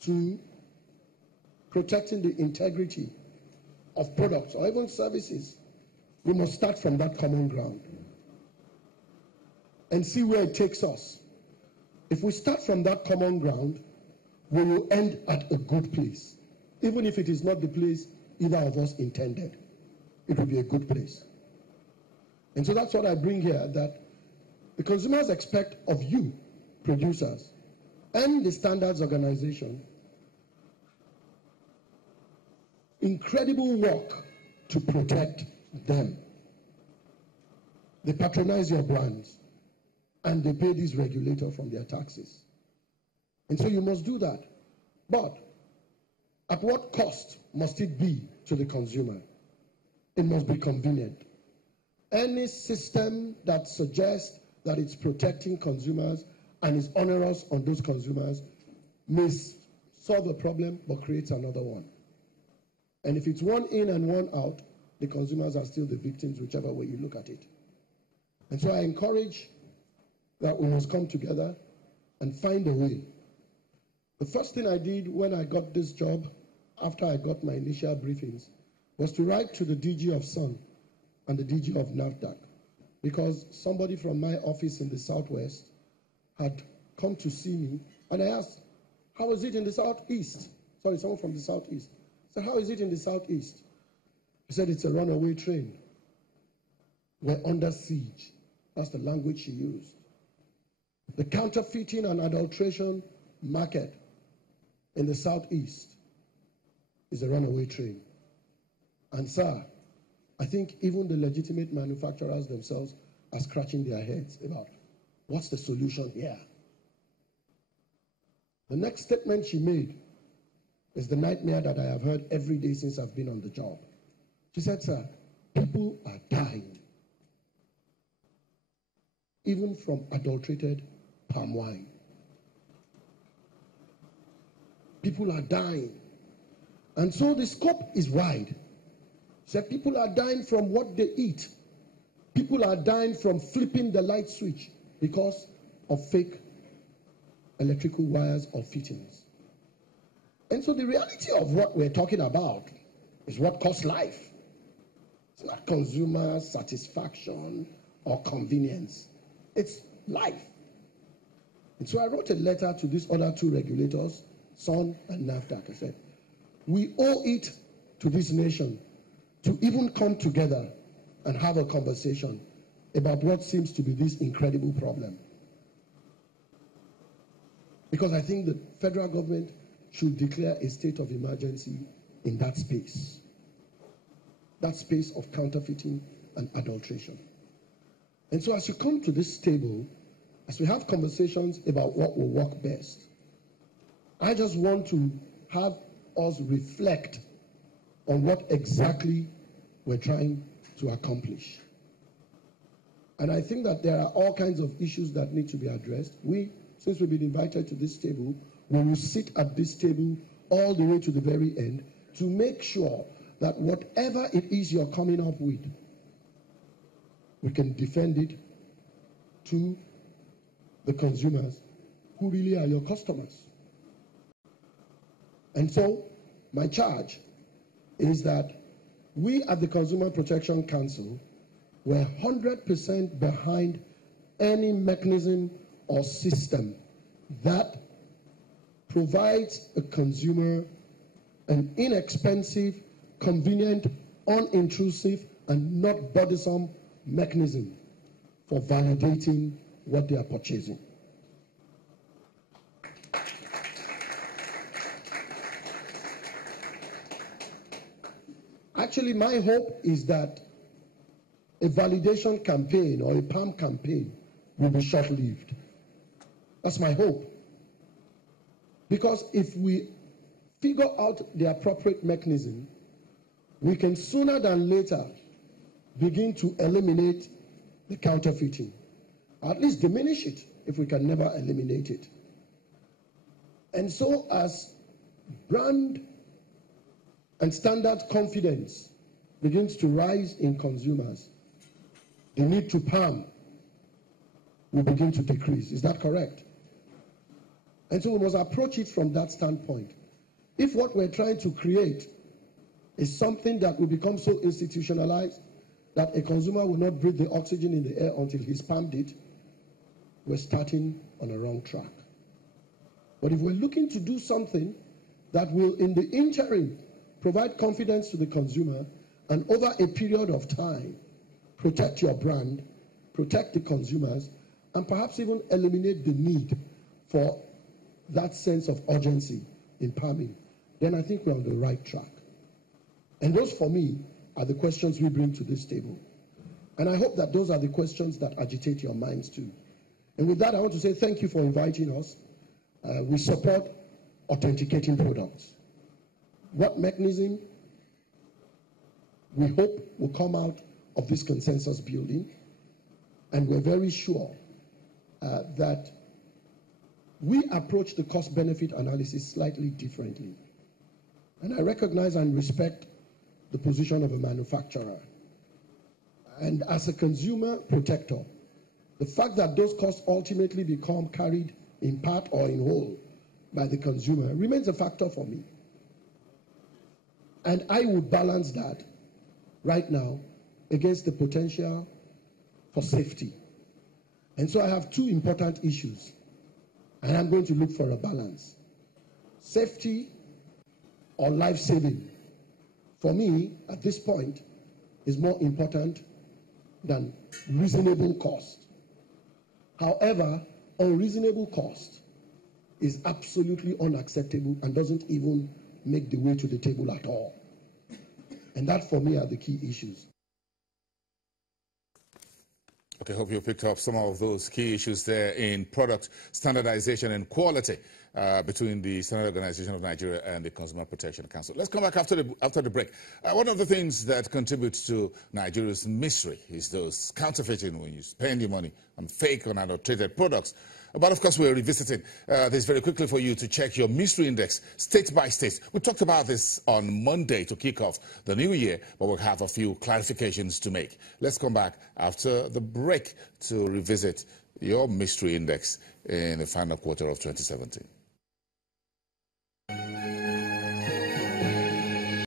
to protecting the integrity of products or even services, we must start from that common ground and see where it takes us. If we start from that common ground, we will end at a good place. Even if it is not the place either of us intended, it will be a good place. And so that's what I bring here, that the consumers expect of you, producers, and the standards organization, incredible work to protect them. They patronize your brands, and they pay this regulator from their taxes. And so you must do that. But at what cost must it be to the consumer? It must be convenient. Any system that suggests that it's protecting consumers and is onerous on those consumers may solve a problem but creates another one. And if it's one in and one out, the consumers are still the victims, whichever way you look at it. And so I encourage that we must come together and find a way. The first thing I did when I got this job, after I got my initial briefings, was to write to the DG of SON and the DG of NAFDAC, because somebody from my office in the Southwest had come to see me, and I asked, how is it in the Southeast? Sorry, someone from the Southeast. I said, how is it in the Southeast? He said, it's a runaway train. We're under siege. That's the language she used. The counterfeiting and adulteration market in the Southeast is a runaway train. And sir, I think even the legitimate manufacturers themselves are scratching their heads about what's the solution here. The next statement she made is the nightmare that I have heard every day since I've been on the job. She said, sir, people are dying, even from adulterated palm wine. People are dying. And so the scope is wide. She said people are dying from what they eat. People are dying from flipping the light switch because of fake electrical wires or fittings. And so the reality of what we're talking about is what costs life. It's not consumer satisfaction or convenience. It's life. And so I wrote a letter to these other two regulators, SON and NAFDAC. I said, we owe it to this nation to even come together and have a conversation about what seems to be this incredible problem. Because I think the federal government should declare a state of emergency in that space of counterfeiting and adulteration. And so as you come to this table, as we have conversations about what will work best, I just want to have us reflect on what exactly we're trying to accomplish. And I think that there are all kinds of issues that need to be addressed. Since we've been invited to this table, we will sit at this table all the way to the very end to make sure that whatever it is you're coming up with, we can defend it to the consumers who really are your customers. And so my charge is that we at the Consumer Protection Council were 100% behind any mechanism or system that provides a consumer an inexpensive, convenient, unintrusive, and not burdensome mechanism for validating what they are purchasing. Actually, my hope is that a validation campaign or a PAM campaign will be short-lived. That's my hope. Because if we figure out the appropriate mechanism, we can sooner than later begin to eliminate the counterfeiting. Or at least diminish it if we can never eliminate it. And so as brand and standard confidence begins to rise in consumers, the need to PAM will begin to decrease. Is that correct? And so we must approach it from that standpoint. If what we're trying to create is something that will become so institutionalized that a consumer will not breathe the oxygen in the air until he's pumped it, we're starting on a wrong track. But if we're looking to do something that will, in the interim, provide confidence to the consumer and over a period of time, protect your brand, protect the consumers, and perhaps even eliminate the need for that sense of urgency in palming, then I think we're on the right track. And those, for me, are the questions we bring to this table. And I hope that those are the questions that agitate your minds too. And with that, I want to say thank you for inviting us. We support authenticating products. What mechanism we hope will come out of this consensus building, and we're very sure that we approach the cost-benefit analysis slightly differently. And I recognize and respect the position of a manufacturer. And as a consumer protector, the fact that those costs ultimately become carried in part or in whole by the consumer remains a factor for me. And I would balance that right now against the potential for safety. And so I have two important issues, and I'm going to look for a balance. Safety or life-saving, for me, at this point, is more important than reasonable cost. However, unreasonable cost is absolutely unacceptable and doesn't even make the way to the table at all. And that, for me, are the key issues. Okay, hope you picked up some of those key issues there in product standardization and quality between the Standard Organization of Nigeria and the Consumer Protection Council. Let's come back after the break. One of the things that contributes to Nigeria's misery is those counterfeiting when you spend your money on fake or unadulterated products. But of course, we're revisiting this very quickly for you to check your mystery index state by state. We talked about this on Monday to kick off the new year, but we'll have a few clarifications to make. Let's come back after the break to revisit your mystery index in the final quarter of 2017.